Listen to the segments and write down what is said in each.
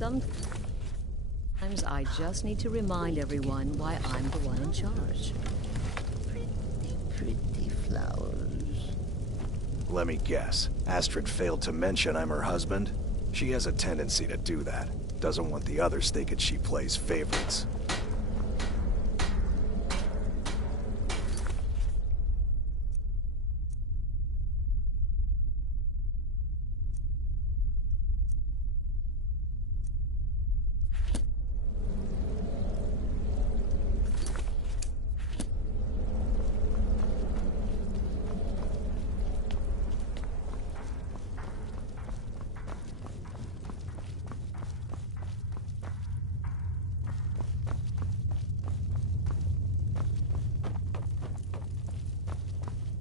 Sometimes I just need to remind everyone why I'm the one in charge. Pretty flowers. Let me guess. Astrid failed to mention I'm her husband? She has a tendency to do that. Doesn't want the others thinking she plays favorites.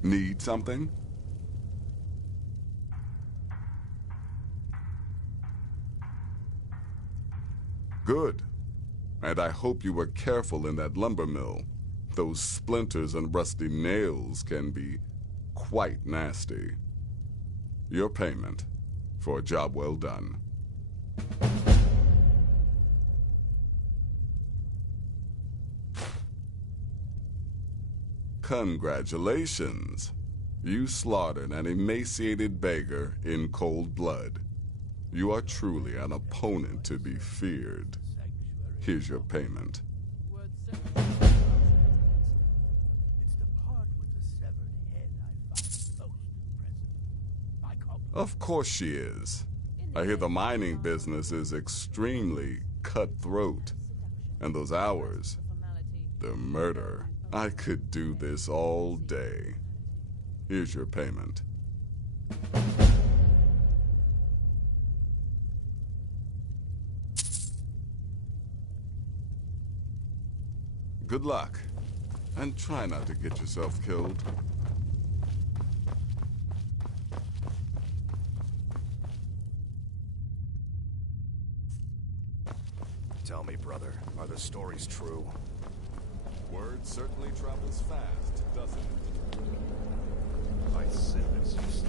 Need something? Good. And I hope you were careful in that lumber mill. Those splinters and rusty nails can be quite nasty. Your payment for a job well done. Congratulations. You slaughtered an emaciated beggar in cold blood. You are truly an opponent to be feared. Here's your payment. Of course she is. I hear the mining business is extremely cutthroat. And those hours, the murder. I could do this all day. Here's your payment. Good luck. And try not to get yourself killed. Tell me, brother, are the stories true? Word certainly travels fast, doesn't it?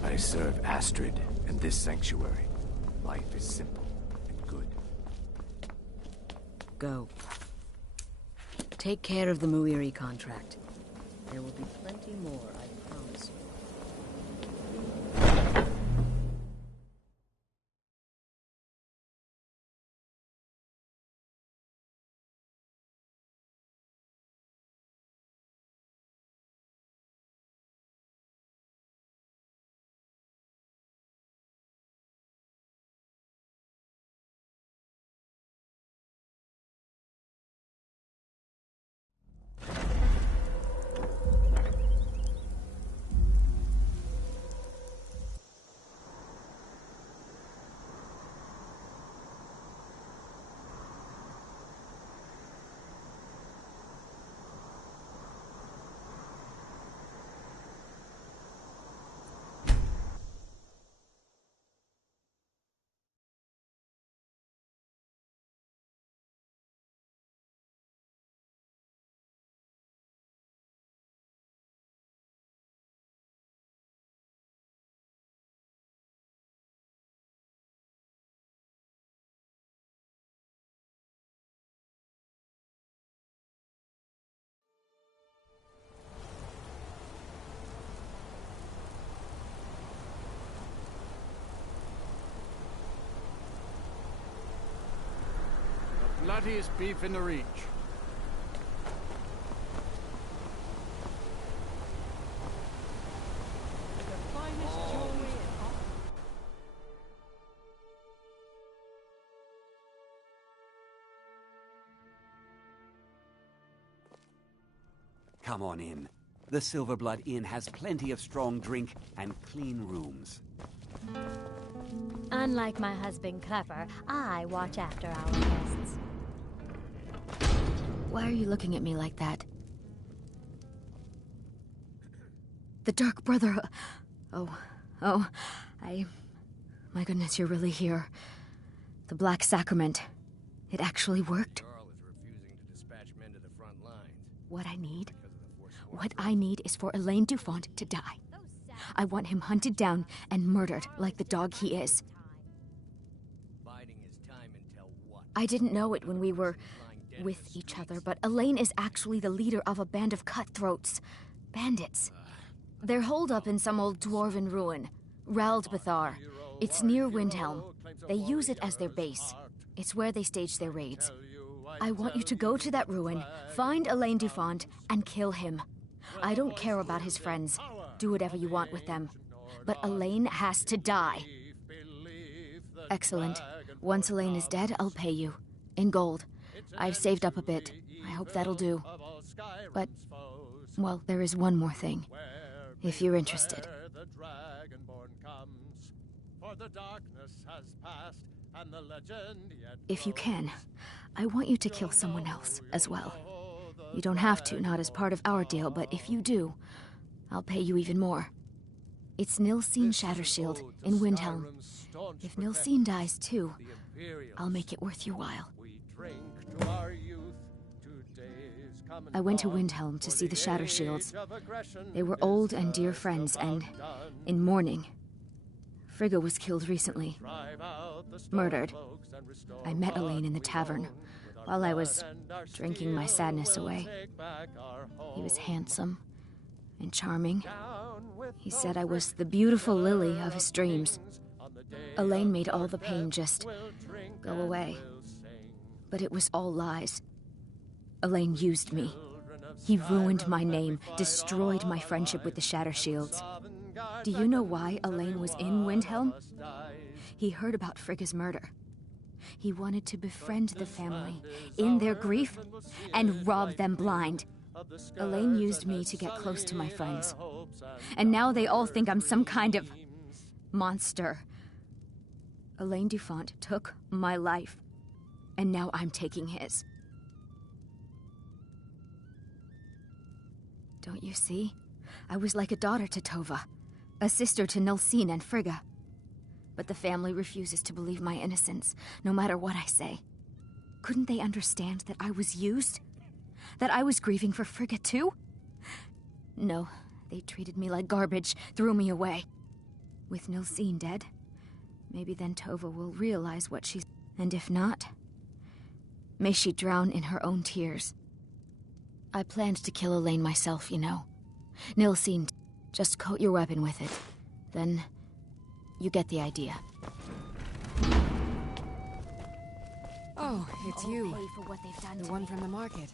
I serve Astrid and this sanctuary. Life is simple and good. Go. Take care of the Muiri contract. There will be plenty more, I promise you. Bloodiest beef in the Reach. The finest jewelry. Come on in. The Silverblood Inn has plenty of strong drink and clean rooms. Unlike my husband Clepper, I watch after our guests. Why are you looking at me like that? The Dark Brotherhood. My goodness, you're really here. The Black Sacrament. It actually worked. What I need is for Elaine Dufont to die. I want him hunted down and murdered like the dog he is. Biding his time until I didn't know it when we were with each other, but Elaine is actually the leader of a band of cutthroats. Bandits. They're holed up in some old dwarven ruin. Raldbathar. It's near Windhelm. They use it as their base. It's where they stage their raids. I want you to go to that ruin, find Elaine Dufont, and kill him. I don't care about his friends. Do whatever you want with them. But Elaine has to die. Excellent. Once Elaine is dead, I'll pay you. In gold. I've saved up a bit. I hope that'll do. But, well, there is one more thing. If you're interested. If you can, I want you to kill someone else as well. You don't have to, not as part of our deal, but if you do, I'll pay you even more. It's Nilsine Shattershield in Windhelm. If Nilsine dies too, I'll make it worth your while. I went to Windhelm to see the Shattershields. They were old and dear friends, and in mourning. Frigga was killed recently. Murdered. I met Elaine in the tavern, while I was drinking my sadness away. He was handsome and charming. He said I was the beautiful lily of his dreams. Elaine made all the pain just go away. But it was all lies. Elaine used me. He ruined my name, destroyed my friendship with the Shattershields. Do you know why Elaine was in Windhelm? He heard about Frigga's murder. He wanted to befriend the family in their grief and rob them blind. Elaine used me to get close to my friends. And now they all think I'm some kind of monster. Elaine Dufont took my life, and now I'm taking his. Don't you see? I was like a daughter to Tova, a sister to Nilsine and Frigga. But the family refuses to believe my innocence, no matter what I say. Couldn't they understand that I was used? That I was grieving for Frigga too? No, they treated me like garbage, threw me away. With Nilsine dead, maybe then Tova will realize what she's... And if not, may she drown in her own tears. I planned to kill Elaine myself, you know. Nilsine, just coat your weapon with it. Then, you get the idea. Oh, it's you. Pay for what they've done The to one me. from the market.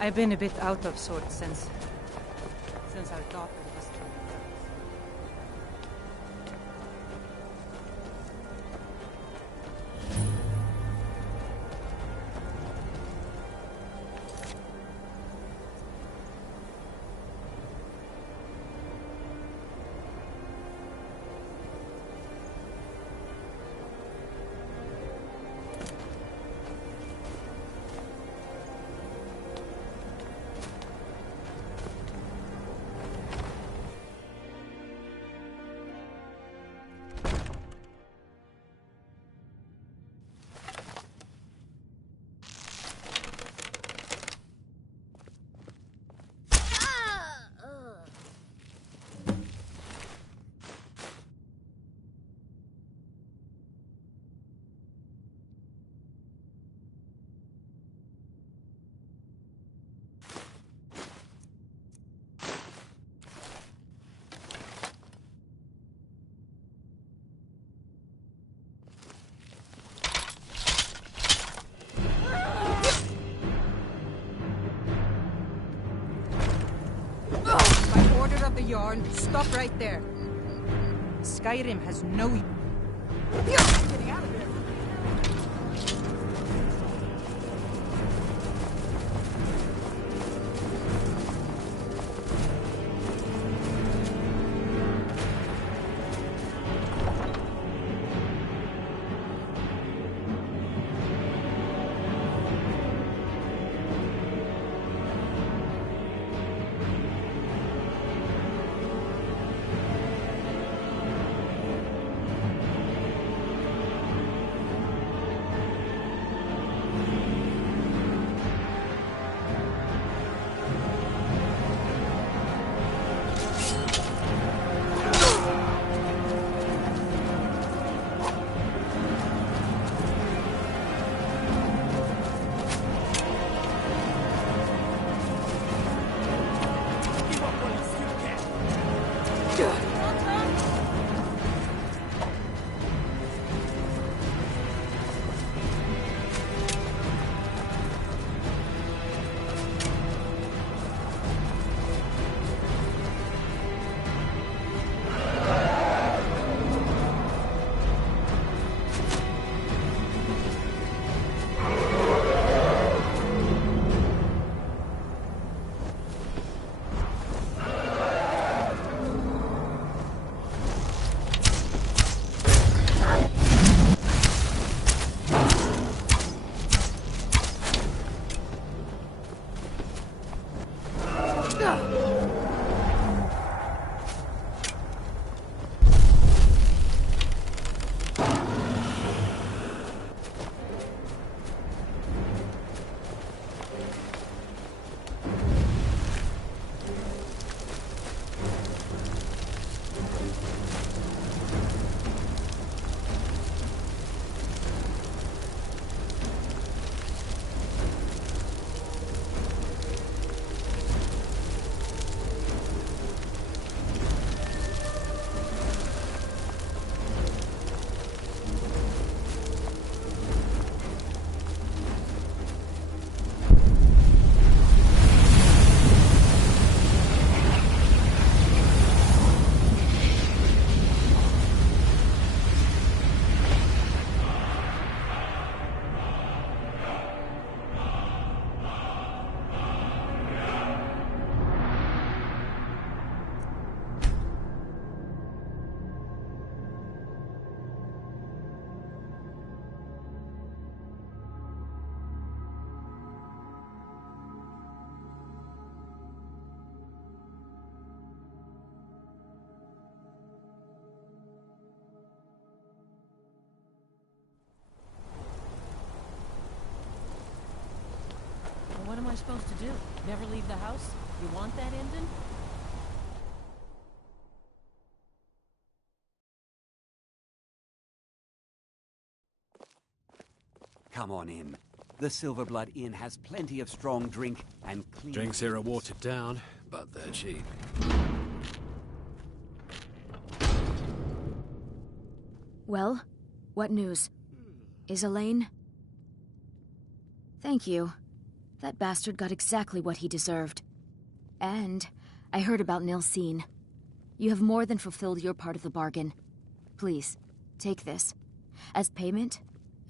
I've been a bit out of sorts since our daughter was born. The yarn, stop right there. Skyrim has no... Getting out of here. What am I supposed to do? Never leave the house? You want that ending? Come on in. The Silverblood Inn has plenty of strong drink and clean... Drinks here are watered down, but they're cheap. Well, what news? Is Elaine? Thank you. That bastard got exactly what he deserved. And I heard about Nilsine. You have more than fulfilled your part of the bargain. Please, take this. As payment,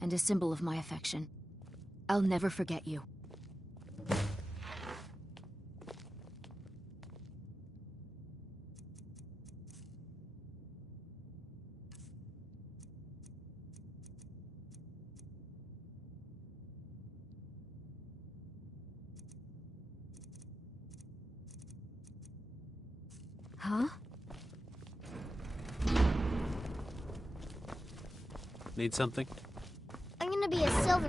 and a symbol of my affection. I'll never forget you. Huh? Need something? I'm gonna be a silver...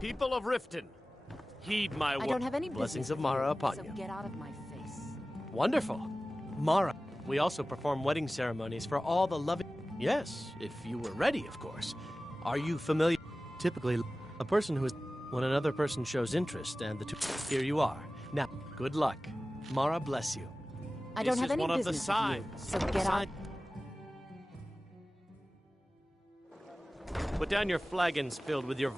People of Riften, heed my word. I don't have any Blessings business of Mara upon so you. get out of my face. Wonderful. Mara, we also perform wedding ceremonies for all the loving... Yes, if you were ready, of course. Are you familiar? Typically, a person who is... When another person shows interest, and the two... Here you are. Now, good luck. Mara bless you. I don't have any one of business the with you, signs. so get out. Put down your flagons filled with your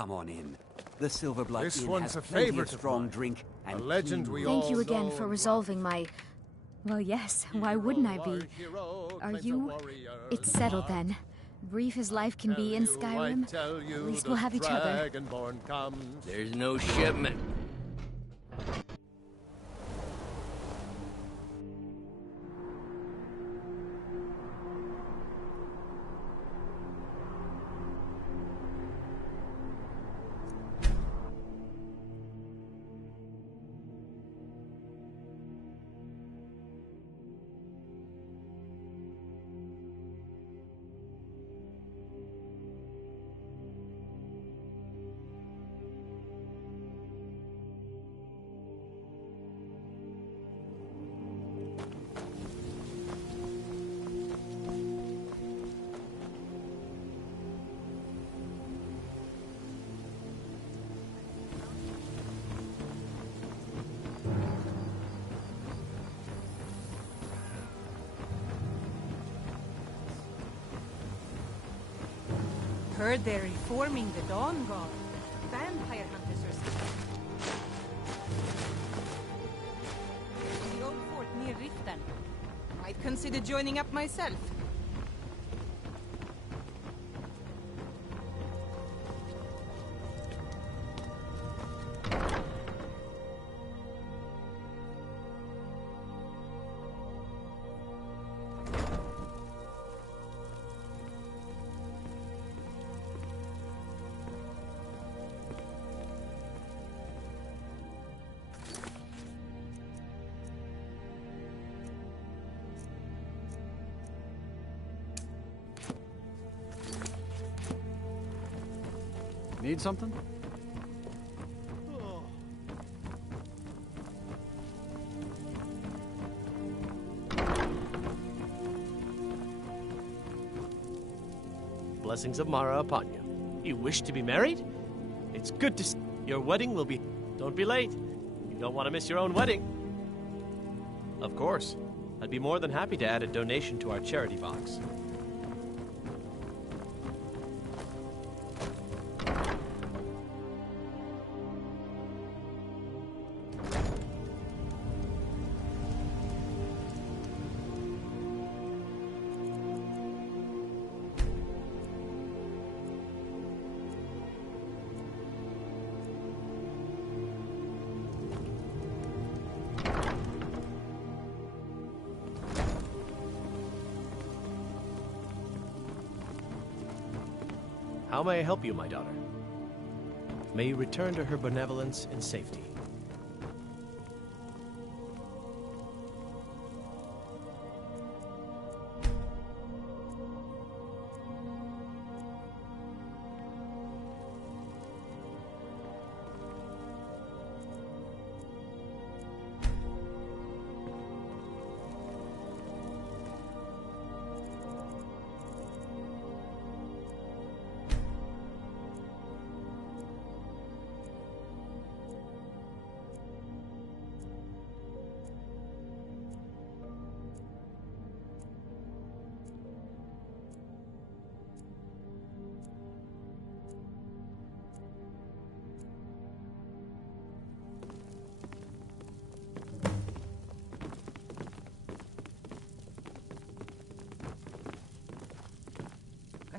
Come on in. The Silverblood This Inn one's has a plenty favorite of of strong mine. drink and A legend we Thank you all again know for and resolving my... Well, yes, why wouldn't I be? Are you... It's settled then. Brief as life can be in Skyrim, at least we'll have each other. There's no shipment. Heard they're reforming the Dawn God. Vampire hunters or something. The old fort near Riften. Might consider joining up myself. Need something? Blessings of Mara upon you. You wish to be married? It's good to see. Your wedding will be... Don't be late. You don't want to miss your own wedding. Of course. I'd be more than happy to add a donation to our charity box. How may I help you, my daughter? May you return to her benevolence in safety.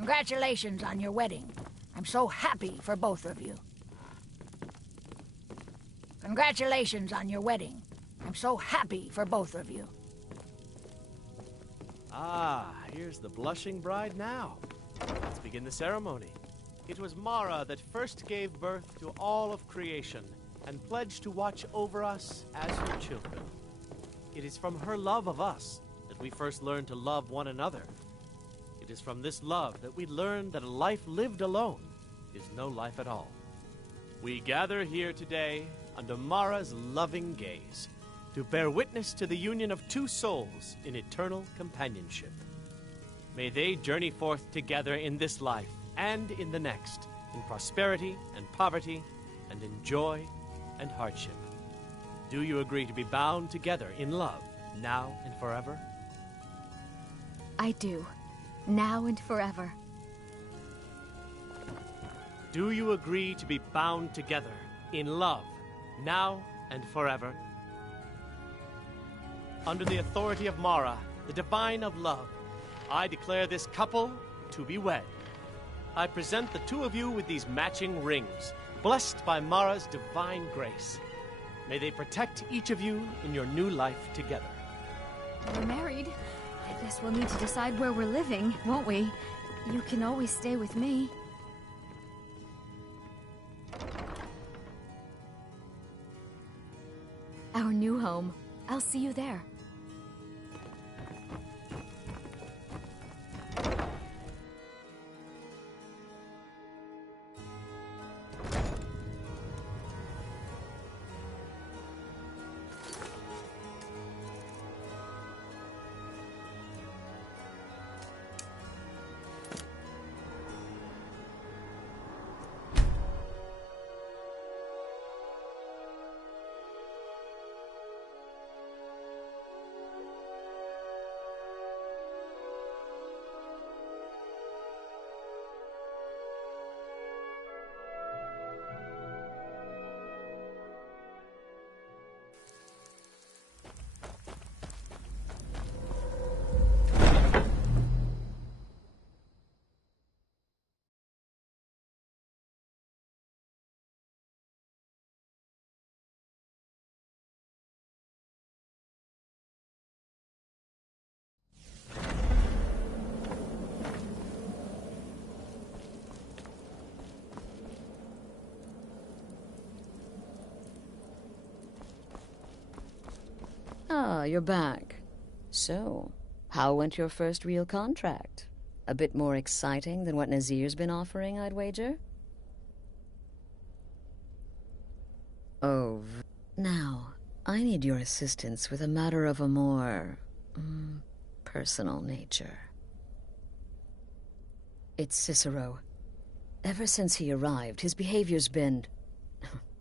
Congratulations on your wedding. I'm so happy for both of you. Congratulations on your wedding. I'm so happy for both of you. Ah, here's the blushing bride now. Let's begin the ceremony. It was Mara that first gave birth to all of creation and pledged to watch over us as her children. It is from her love of us that we first learned to love one another. It is from this love that we learn that a life lived alone is no life at all. We gather here today under Mara's loving gaze to bear witness to the union of two souls in eternal companionship. May they journey forth together in this life and in the next, in prosperity and poverty, and in joy and hardship. Do you agree to be bound together in love, now and forever? I do. Now and forever. Do you agree to be bound together in love, now and forever? Under the authority of Mara, the divine of love, I declare this couple to be wed. I present the two of you with these matching rings, blessed by Mara's divine grace. May they protect each of you in your new life together. We're married. I guess we'll need to decide where we're living, won't we? You can always stay with me. Our new home. I'll see you there. Ah, you're back. So, how went your first real contract? A bit more exciting than what Nazir's been offering, I'd wager? Oh, now, I need your assistance with a matter of a more personal nature. It's Cicero. Ever since he arrived, his behavior's been,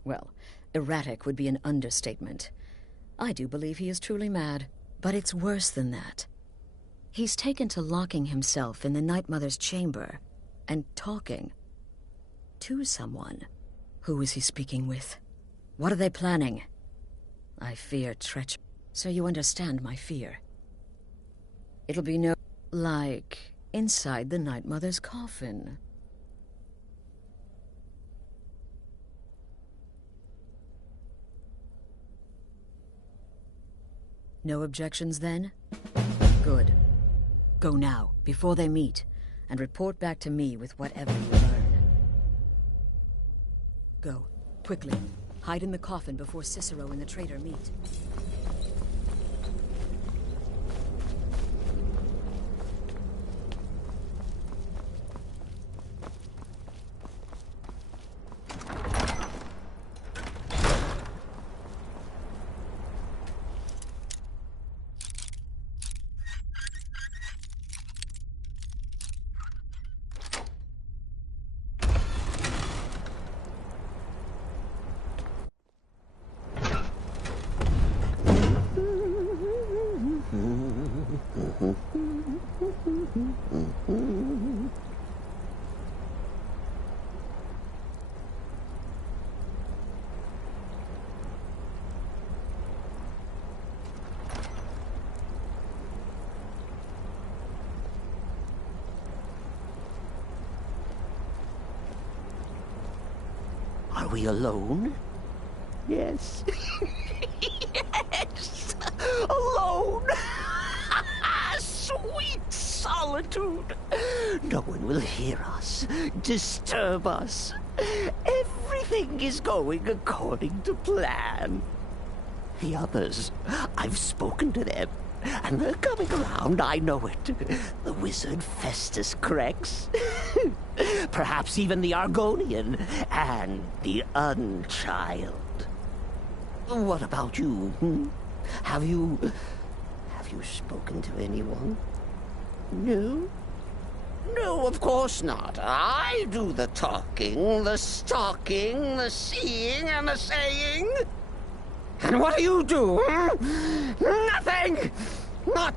well, erratic would be an understatement. I do believe he is truly mad, but it's worse than that. He's taken to locking himself in the Night Mother's chamber and talking to someone. Who is he speaking with? What are they planning? I fear treachery, so you understand my fear. It'll be like inside the Night Mother's coffin. No objections, then? Good. Go now, before they meet, and report back to me with whatever you learn. Go, quickly. Hide in the coffin before Cicero and the traitor meet. we alone? Yes. Yes! Alone! Sweet solitude! No one will hear us, disturb us. Everything is going according to plan. The others, I've spoken to them, and they're coming around, I know it. The wizard Festus Crex. Perhaps even the Argonian, and the Unchild. What about you? Have you spoken to anyone? No? No, of course not. I do the talking, the stalking, the seeing, and the saying. And what do you do? Nothing! Not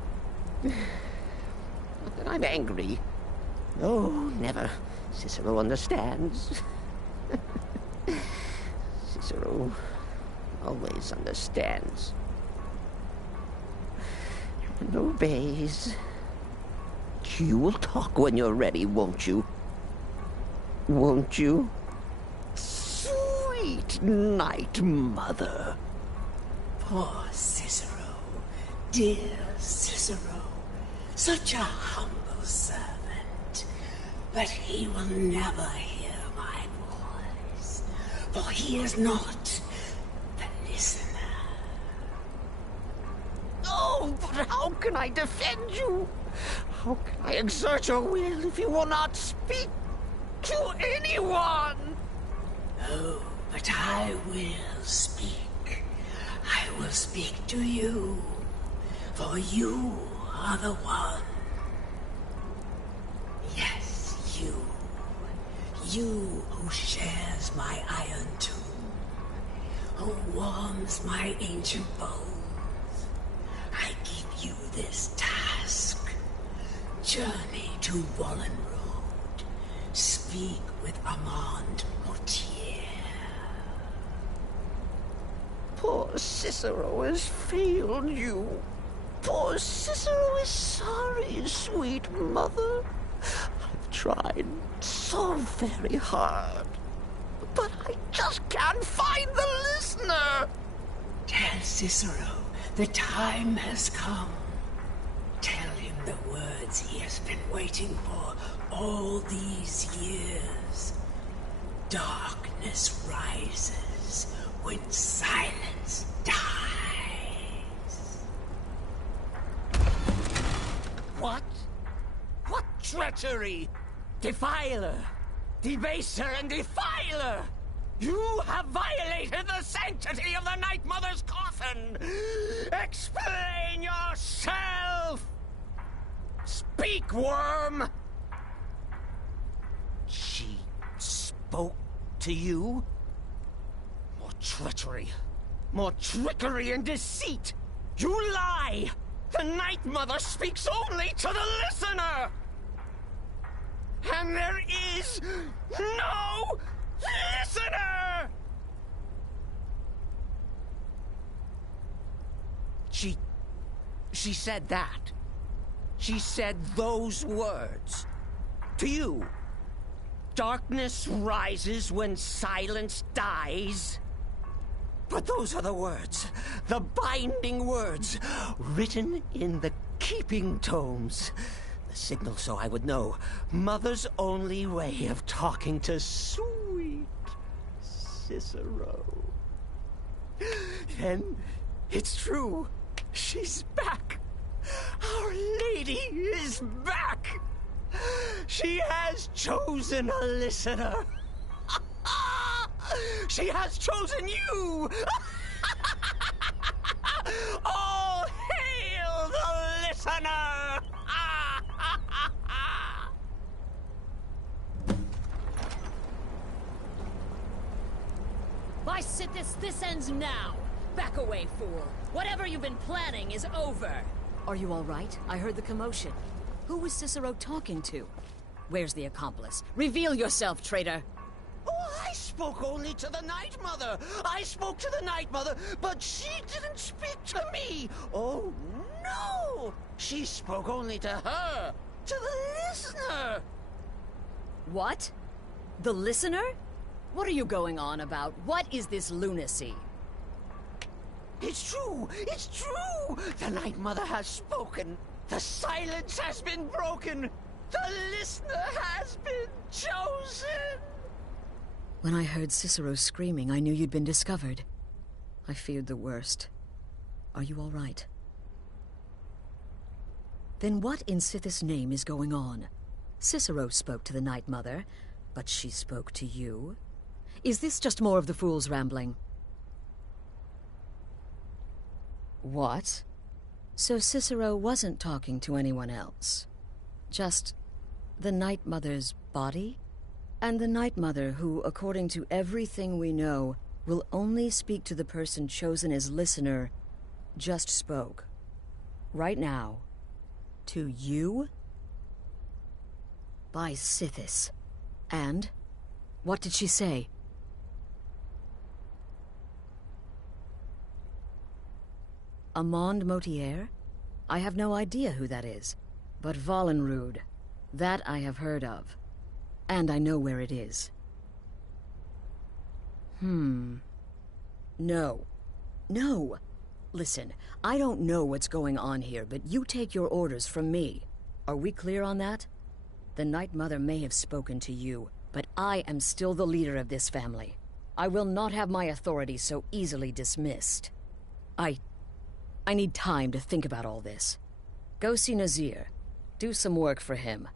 that I'm angry. No, never. Cicero understands. Cicero always understands. And obeys. You will talk when you're ready, won't you? Won't you? Sweet night, mother. Poor Cicero. Dear Cicero. Such a humble servant. But he will never hear my voice. For he is not the listener. Oh, but how can I defend you? How can I exert your will if you will not speak to anyone? Oh, but I will speak. I will speak to you. For you are the one. Yes, you. You who shares my iron tomb. Who warms my ancient bones. I give you this task. Journey to Wallen Road. Speak with Armand Mortier. Poor Cicero has failed you. Poor Cicero is sorry, sweet mother. I've tried so very hard, but I just can't find the listener. Tell Cicero the time has come. Tell him the words he has been waiting for all these years. Darkness rises when silence dies. What? What treachery? Defiler! Debaser and defiler! You have violated the sanctity of the Night Mother's coffin! Explain yourself! Speak, worm! She spoke to you? More treachery. More trickery and deceit! You lie! The Night Mother speaks only to the listener! And there is no listener! She said that. She said those words. To you. Darkness rises when silence dies. But those are the words, the binding words, written in the keeping tomes. The signal so I would know. Mother's only way of talking to sweet Cicero. Then it's true. She's back. Our Lady is back. She has chosen a listener. She has chosen you! All hail the listener! By Sithis, this ends now! Back away, fool! Whatever you've been planning is over! Are you all right? I heard the commotion. Who was Cicero talking to? Where's the accomplice? Reveal yourself, traitor! Oh, I spoke only to the Night Mother. I spoke to the Night Mother, but she didn't speak to me. Oh, no! She spoke only to her, to the listener. What? The listener? What are you going on about? What is this lunacy? It's true! It's true! The Night Mother has spoken! The silence has been broken! The listener has been chosen! When I heard Cicero screaming, I knew you'd been discovered. I feared the worst. Are you all right? Then what in Sithis' name is going on? Cicero spoke to the Night Mother, but she spoke to you? Is this just more of the fool's rambling? What? So Cicero wasn't talking to anyone else? Just the Night Mother's body? And the Night Mother who, according to everything we know, will only speak to the person chosen as listener, just spoke. Right now. To you? By Sithis. And? What did she say? Amand Motier? I have no idea who that is. But Valenrud, that I have heard of. And I know where it is. No. No! Listen, I don't know what's going on here, but you take your orders from me. Are we clear on that? The Night Mother may have spoken to you, but I am still the leader of this family. I will not have my authority so easily dismissed. I need time to think about all this. Go see Nazir. Do some work for him.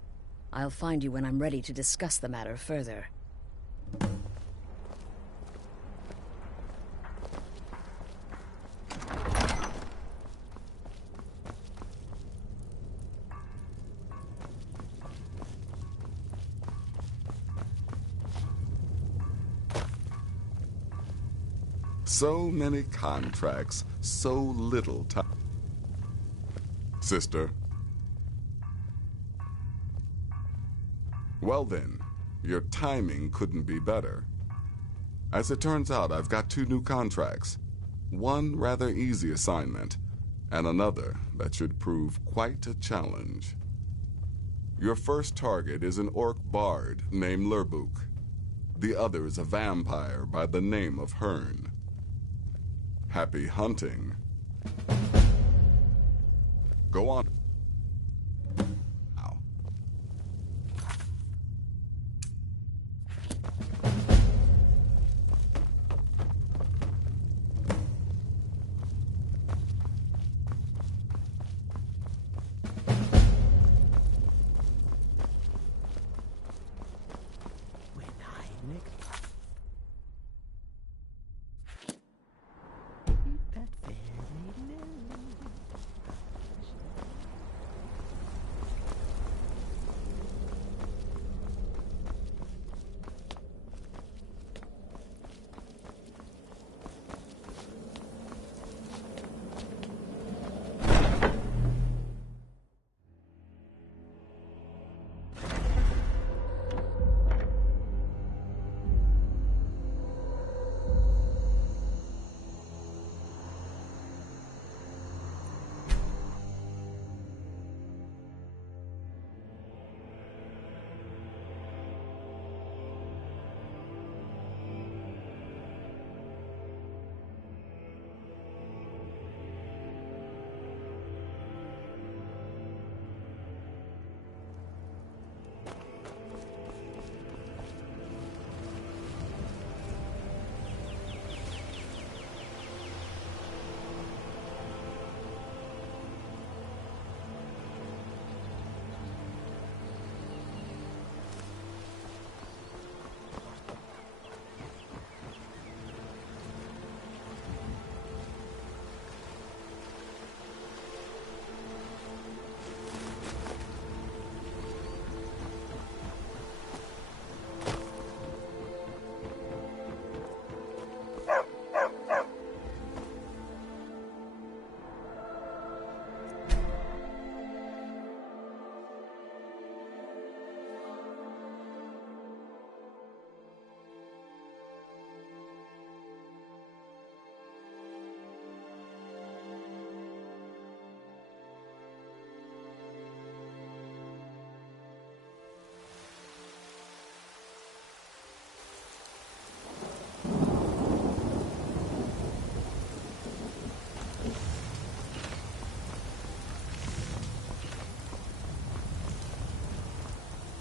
I'll find you when I'm ready to discuss the matter further. So many contracts, so little time. Sister. Well then, your timing couldn't be better. As it turns out, I've got 2 new contracts. One rather easy assignment, and another that should prove quite a challenge. Your first target is an orc bard named Lurbuk. The other is a vampire by the name of Hearn. Happy hunting. Go on. Ow.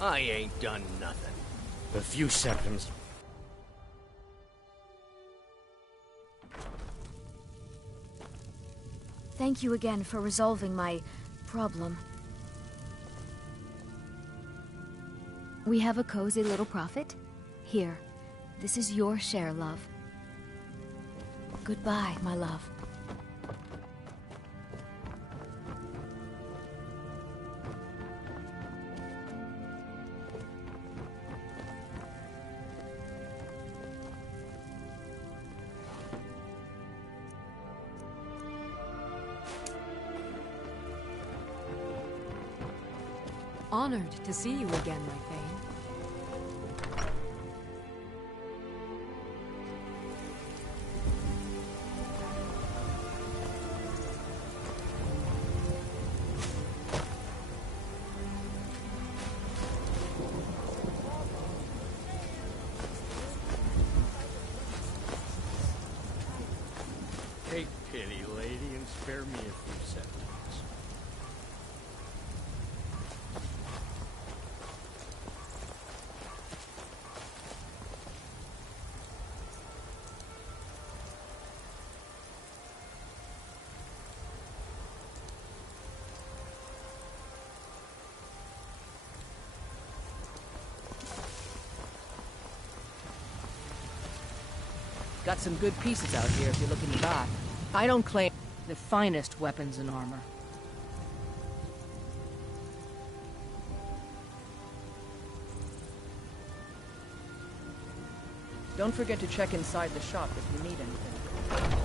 I ain't done nothing. A few symptoms. Thank you again for resolving my problem. We have a cozy little profit. Here, this is your share, love. Goodbye, my love. Honored to see you again, my Thane. Take pity, lady, and spare me a few seconds. Got some good pieces out here if you're looking to buy. I don't claim the finest weapons and armor. Don't forget to check inside the shop if you need anything.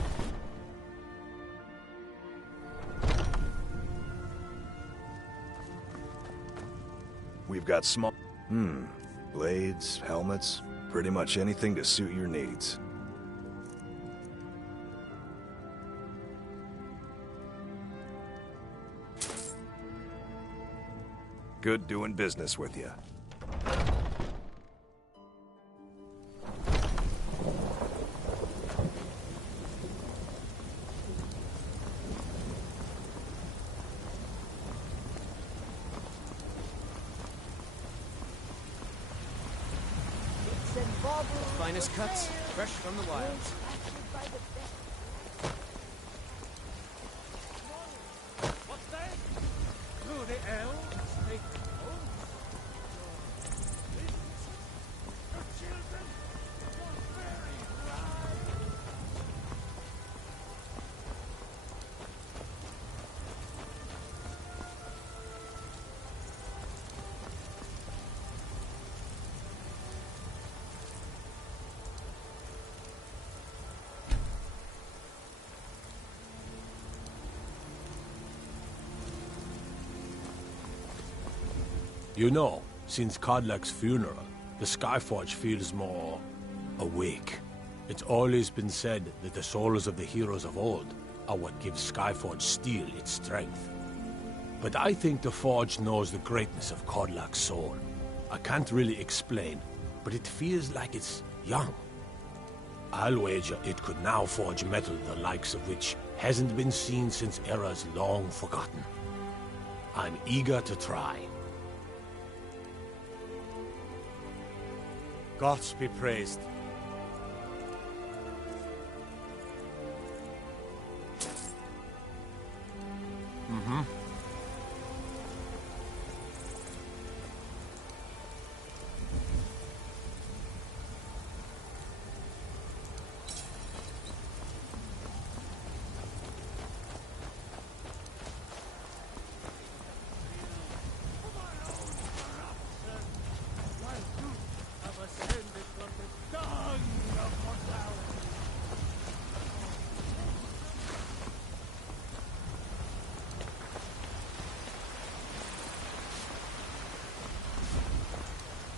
We've got small... blades, helmets, pretty much anything to suit your needs. Good doing business with you. Finest cuts, fresh from the wilds. What's that? Through the elves, they own your children, your very lives. You know, since Kodlak's funeral, the Skyforge feels more... awake. It's always been said that the souls of the heroes of old are what gives Skyforge steel its strength. But I think the Forge knows the greatness of Kodlak's soul. I can't really explain, but it feels like it's young. I'll wager it could now forge metal the likes of which hasn't been seen since eras long forgotten. I'm eager to try. Gods be praised.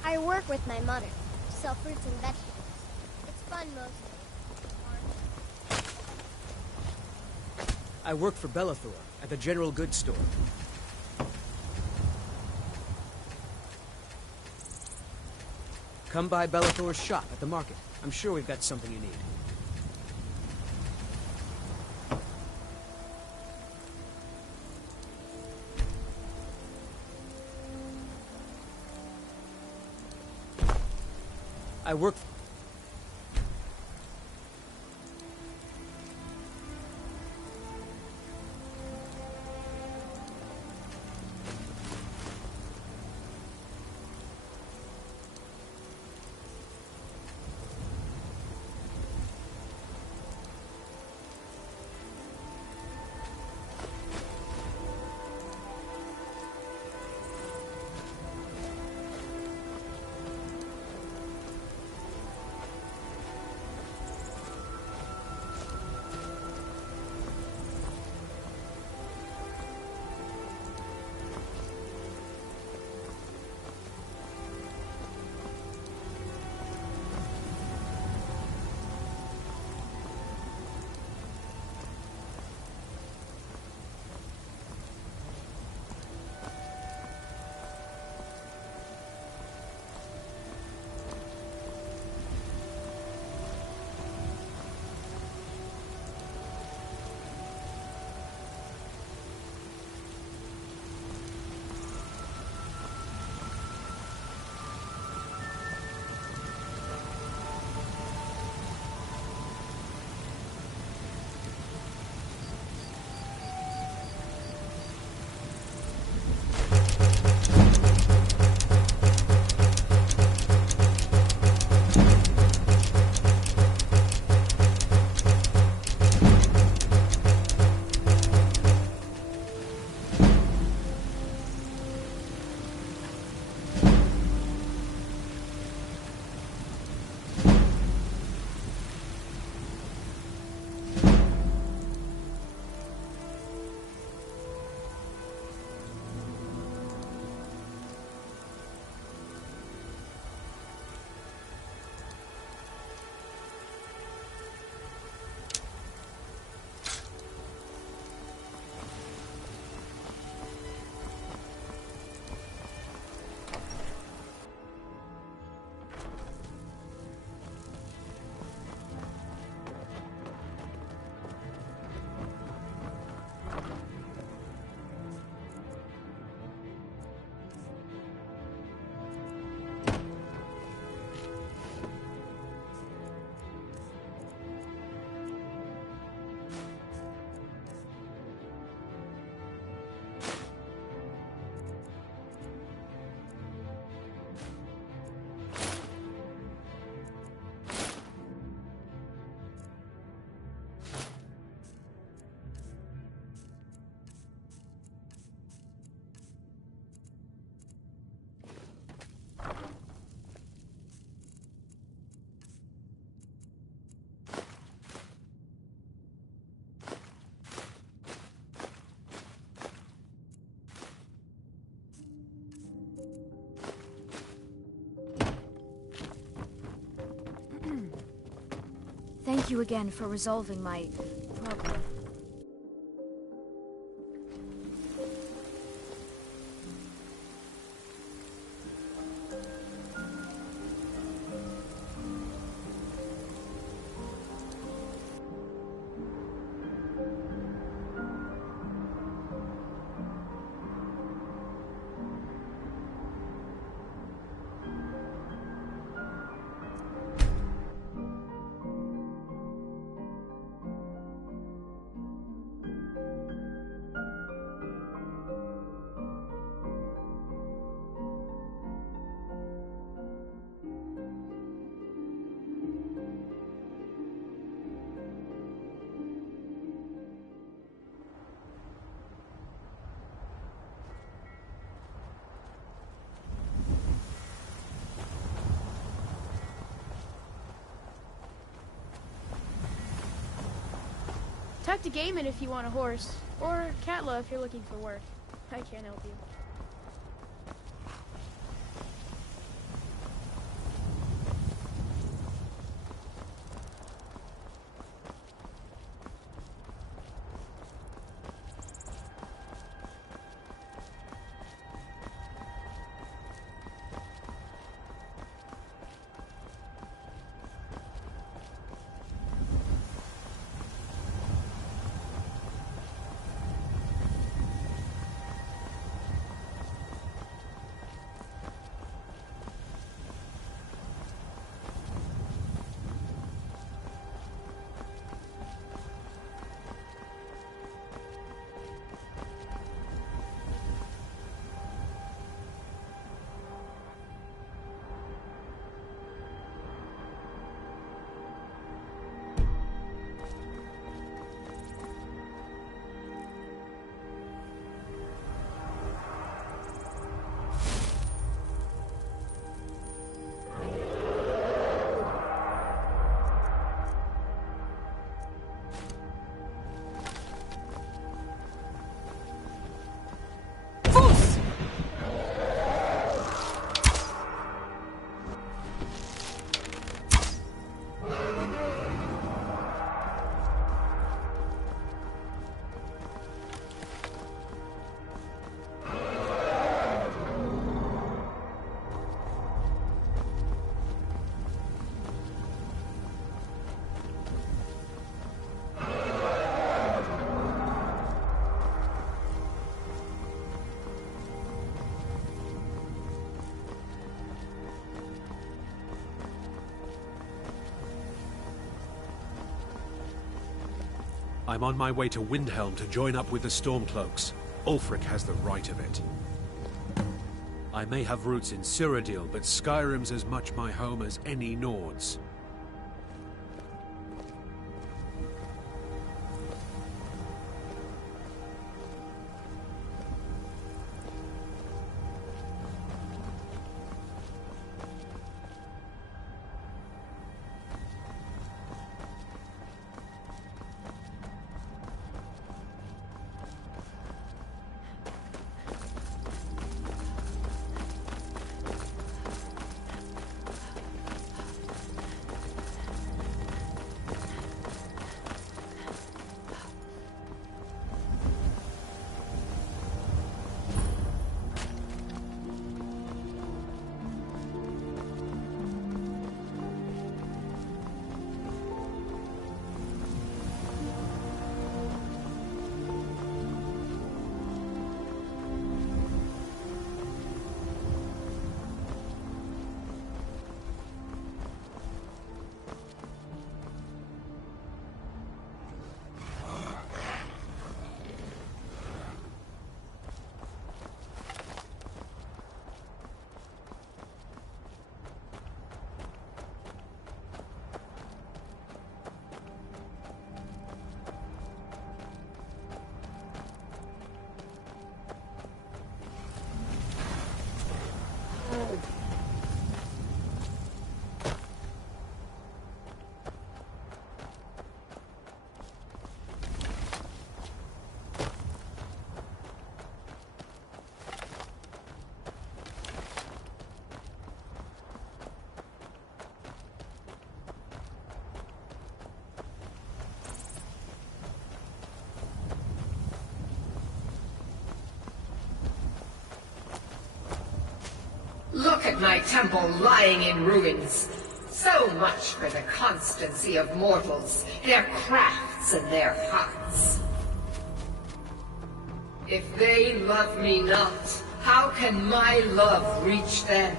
I work with my mother, sell fruits and vegetables. It's fun mostly. I work for Belethor at the general goods store. Come by Belethor's shop at the market. I'm sure we've got something you need. I work... Thank you again for resolving my problem. Talk to Gaiman if you want a horse, or Katla if you're looking for work. I can't help you. I'm on my way to Windhelm to join up with the Stormcloaks. Ulfric has the right of it. I may have roots in Cyrodiil, but Skyrim's as much my home as any Nord's. Look at my temple lying in ruins. So much for the constancy of mortals, their crafts and their hearts. If they love me not, how can my love reach them?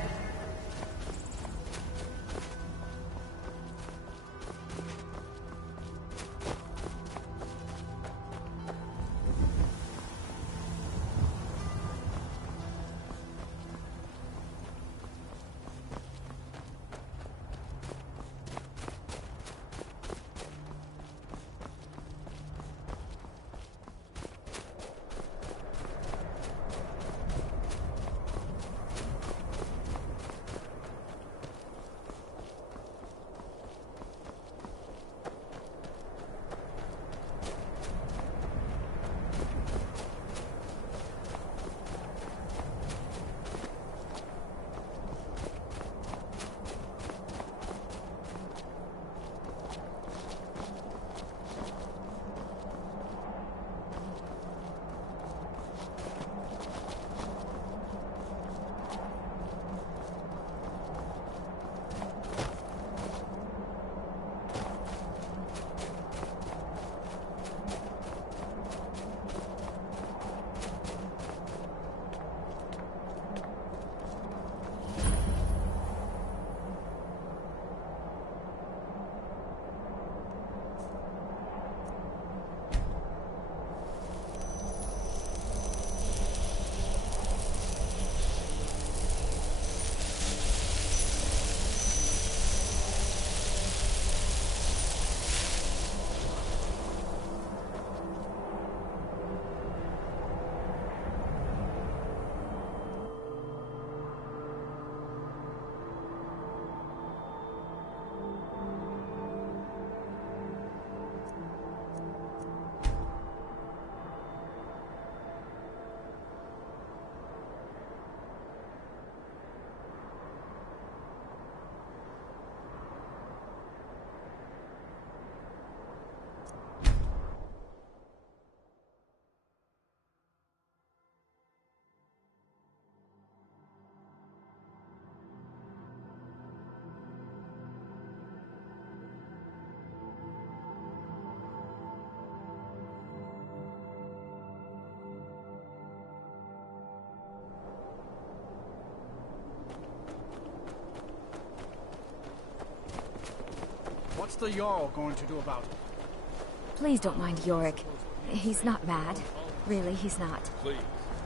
What's the Jarl going to do about it? Please don't mind Yorick. He's not mad. Really, he's not. Please,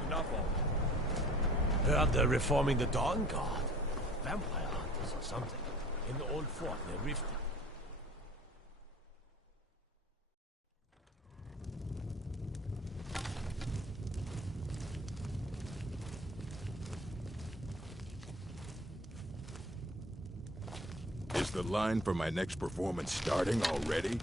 enough of it. Heard they're reforming the Dawn Guard. Vampire hunters or something. In the old fort near Riften. Is the line for my next performance starting already?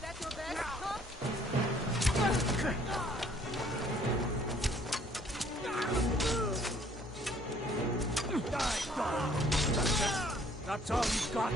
That's your best, huh? That's all you've got.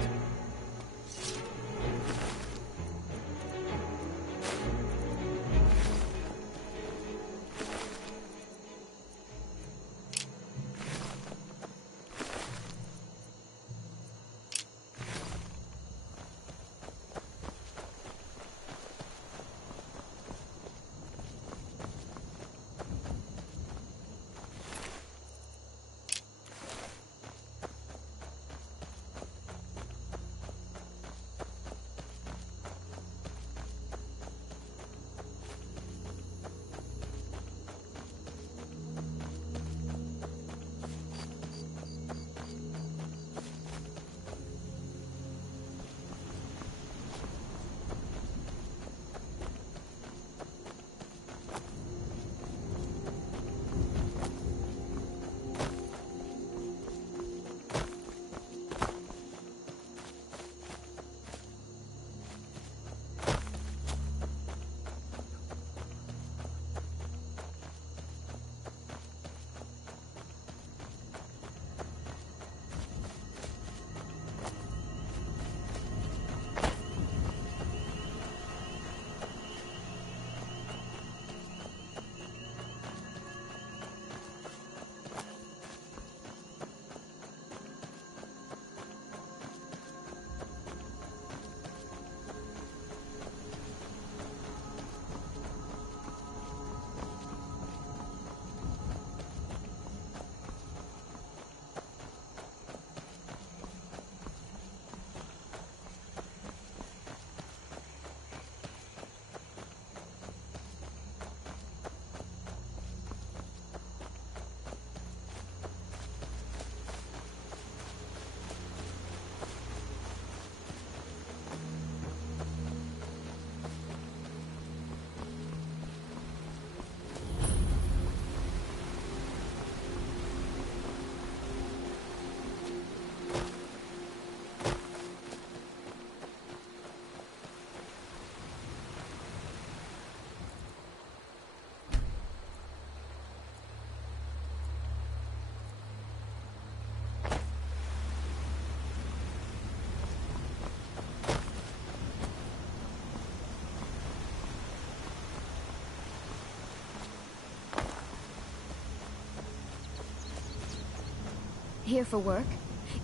Here for work?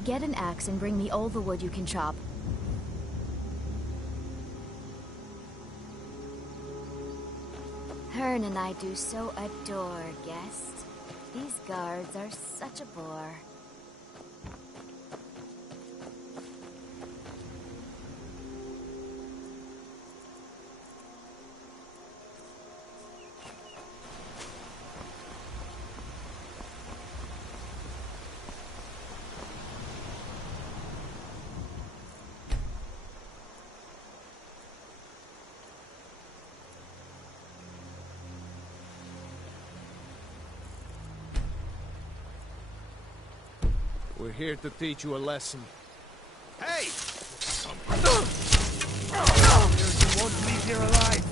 Get an axe and bring me all the wood you can chop. Hearn and I do so adore guests. These guards are such a bore. We're here to teach you a lesson. Hey! You won't leave here alive.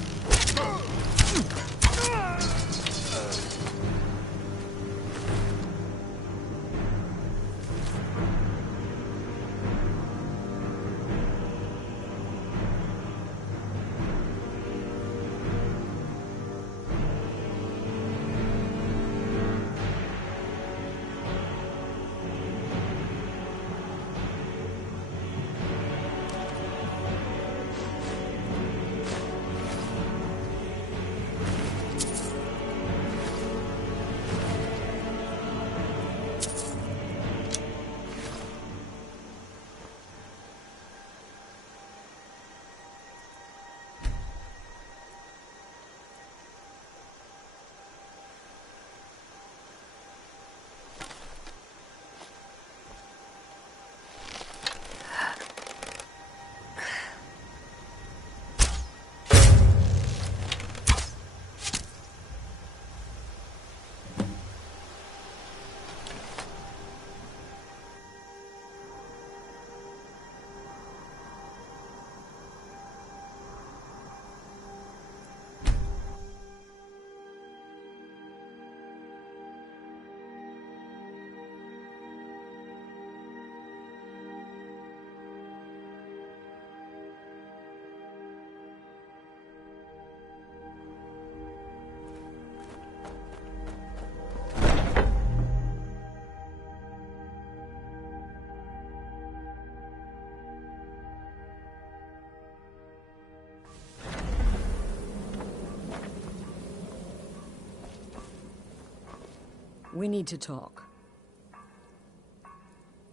We need to talk.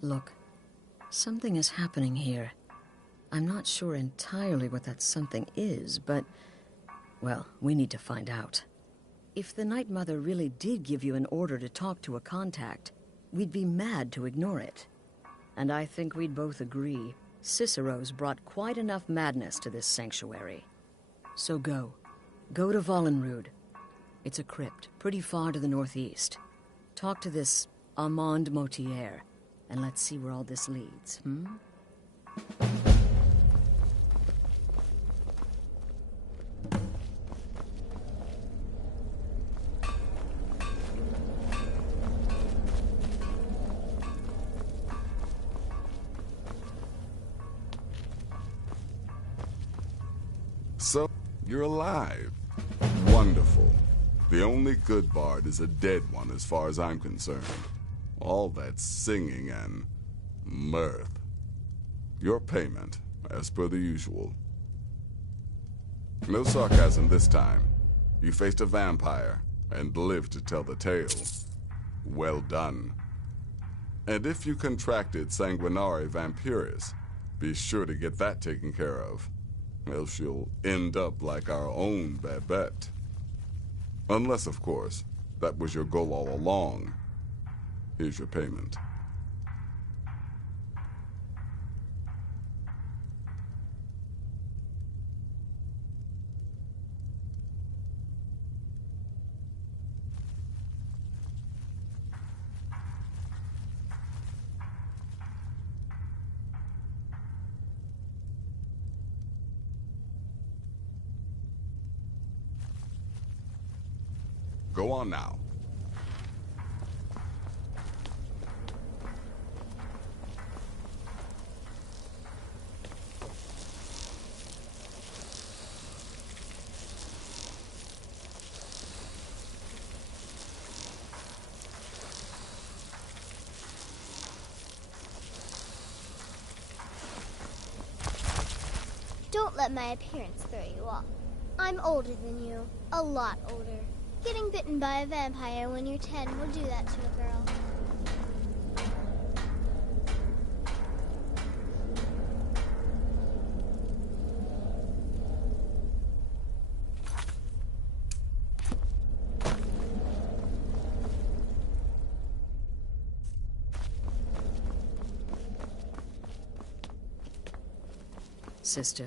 Look, something is happening here. I'm not sure entirely what that something is, but, well, we need to find out. If the Night Mother really did give you an order to talk to a contact, we'd be mad to ignore it. And I think we'd both agree, Cicero's brought quite enough madness to this sanctuary. So go. Go to Vollenrud. It's a crypt, pretty far to the northeast. Talk to this Armand Motier, and let's see where all this leads, So, you're alive. Wonderful. The only good bard is a dead one as far as I'm concerned. All that singing and mirth. Your payment, as per the usual. No sarcasm this time. You faced a vampire and lived to tell the tale. Well done. And if you contracted Sanguinare Vampiris, be sure to get that taken care of. Else you'll end up like our own Babette. Unless, of course, that was your goal all along. Here's your payment. Go on now. Don't let my appearance throw you off. I'm older than you. A lot older. Getting bitten by a vampire when you're 10 will do that to a girl. Sister?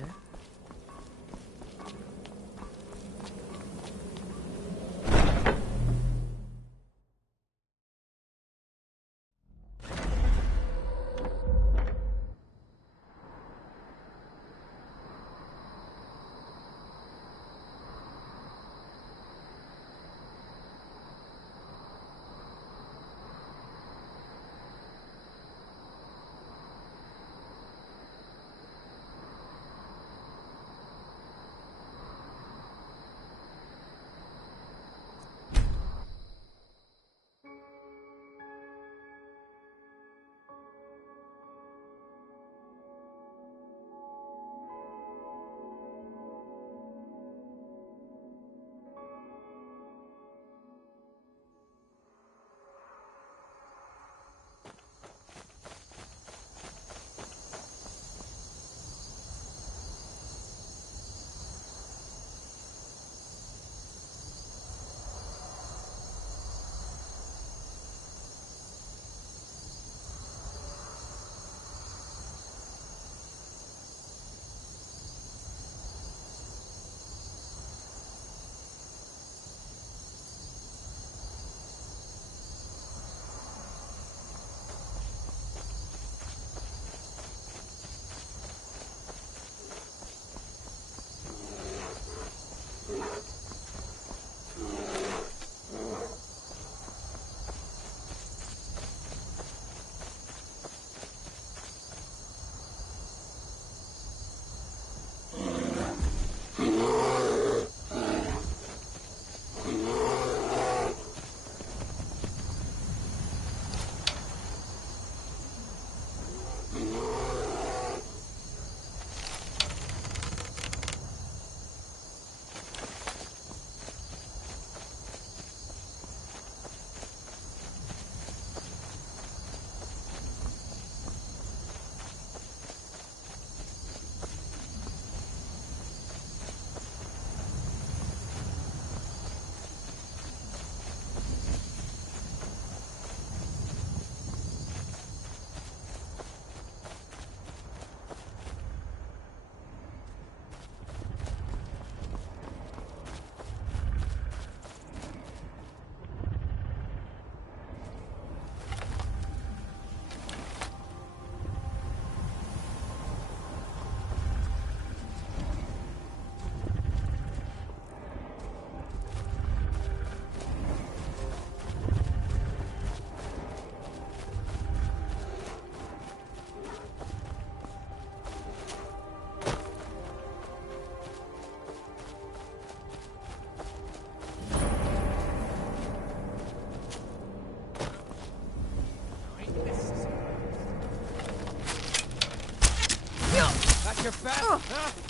You're fast, huh?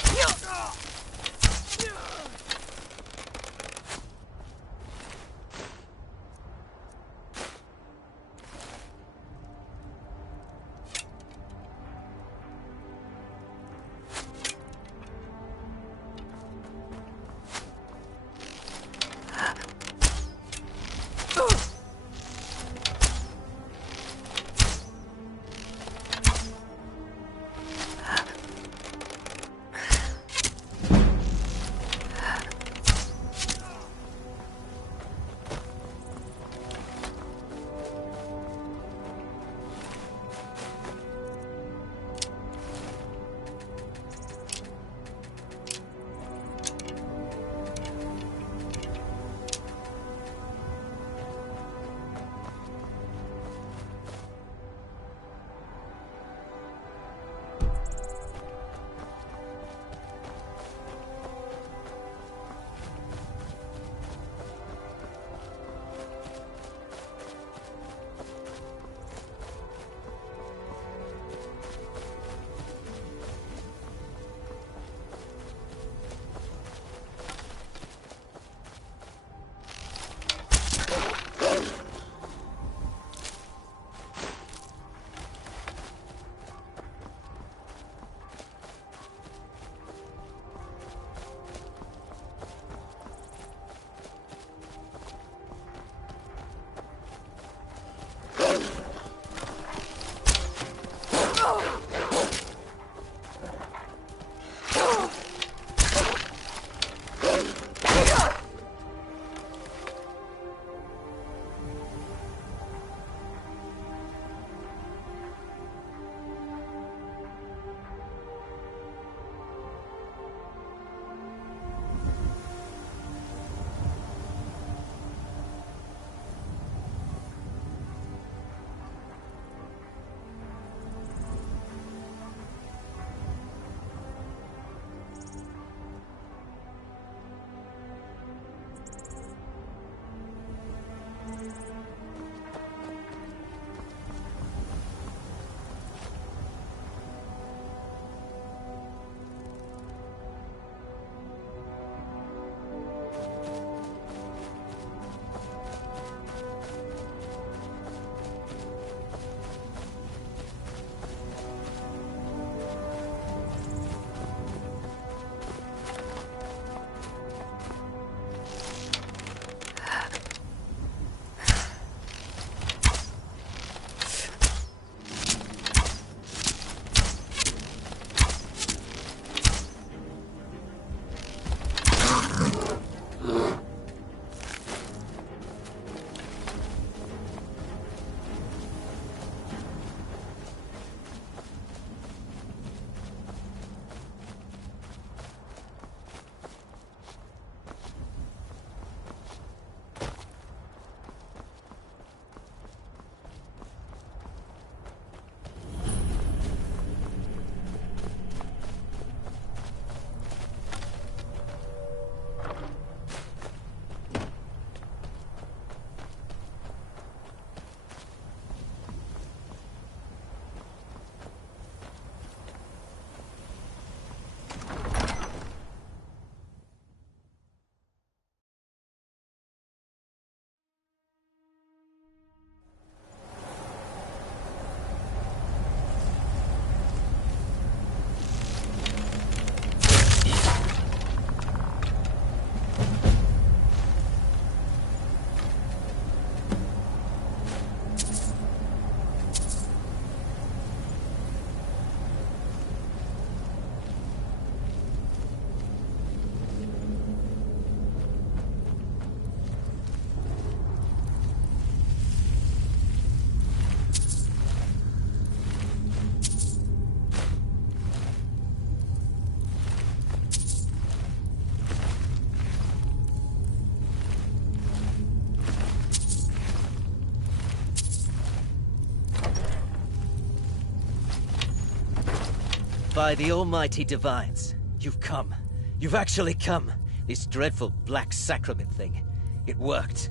By the almighty divines, you've come. You've actually come. This dreadful black sacrament thing. It worked.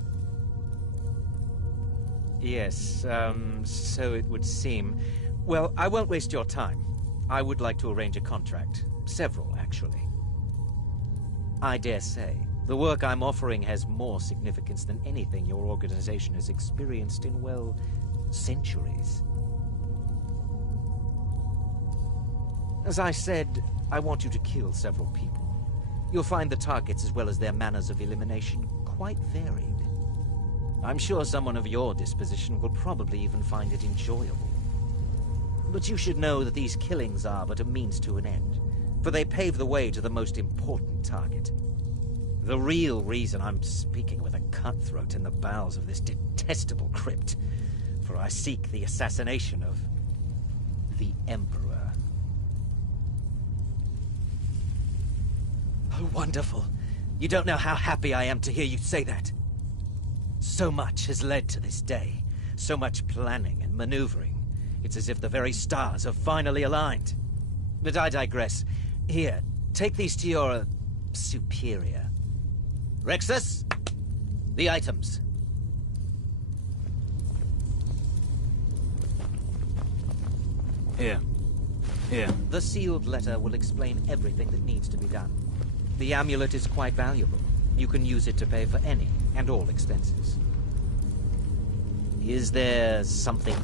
Yes, so it would seem. Well, I won't waste your time. I would like to arrange a contract. Several, actually. I dare say, the work I'm offering has more significance than anything your organization has experienced in, well, centuries. As I said, I want you to kill several people. You'll find the targets as well as their manners of elimination quite varied. I'm sure someone of your disposition will probably even find it enjoyable. But you should know that these killings are but a means to an end, for they pave the way to the most important target. The real reason I'm speaking with a cutthroat in the bowels of this detestable crypt, for I seek the assassination of the Emperor. Oh, wonderful. You don't know how happy I am to hear you say that. So much has led to this day. So much planning and maneuvering. It's as if the very stars have finally aligned. But I digress. Here, take these to your superior. Rexus, the items. Here. Here. The sealed letter will explain everything that needs to be done. The amulet is quite valuable. You can use it to pay for any and all expenses. Is there something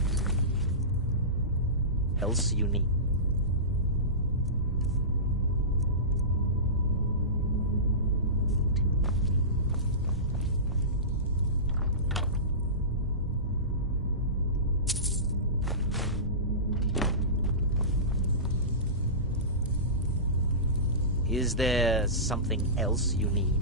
else you need? Is there something else you need?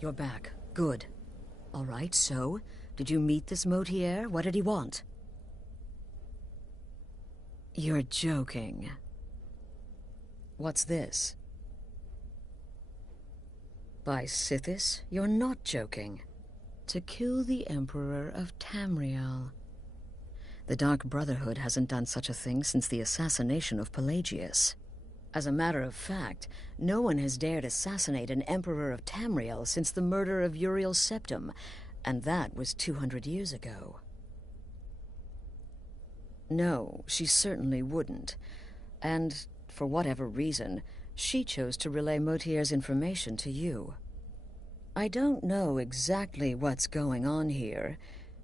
You're back. Good. All right, so, did you meet this Motier? What did he want? You're joking. What's this? By Sithis, you're not joking. To kill the Emperor of Tamriel. The Dark Brotherhood hasn't done such a thing since the assassination of Pelagius. As a matter of fact, no one has dared assassinate an Emperor of Tamriel since the murder of Uriel Septim, and that was 200 years ago. No, she certainly wouldn't. And, for whatever reason, she chose to relay Motier's information to you. I don't know exactly what's going on here,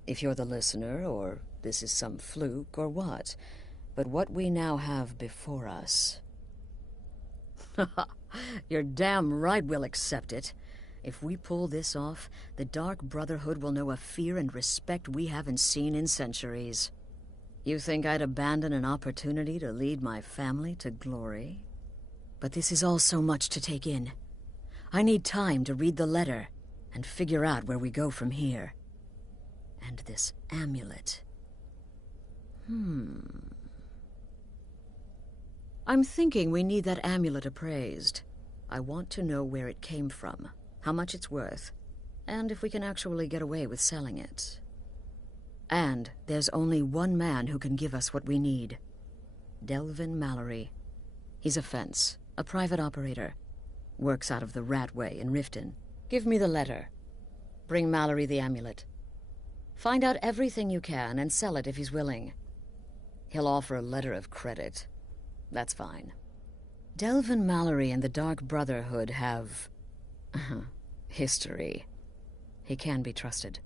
if you're the listener, or this is some fluke, or what. But what we now have before us... You're damn right we'll accept it. If we pull this off, the Dark Brotherhood will know a fear and respect we haven't seen in centuries. You think I'd abandon an opportunity to lead my family to glory? But this is all so much to take in. I need time to read the letter and figure out where we go from here. And this amulet. I'm thinking we need that amulet appraised. I want to know where it came from, how much it's worth, and if we can actually get away with selling it. And there's only one man who can give us what we need. Delvin Mallory. He's a fence, a private operator. Works out of the Ratway in Riften. Give me the letter, Bring Mallory the amulet. Find out everything you can and sell it if he's willing. He'll offer a letter of credit. That's fine. Delvin Mallory and the Dark Brotherhood have... history. He can be trusted.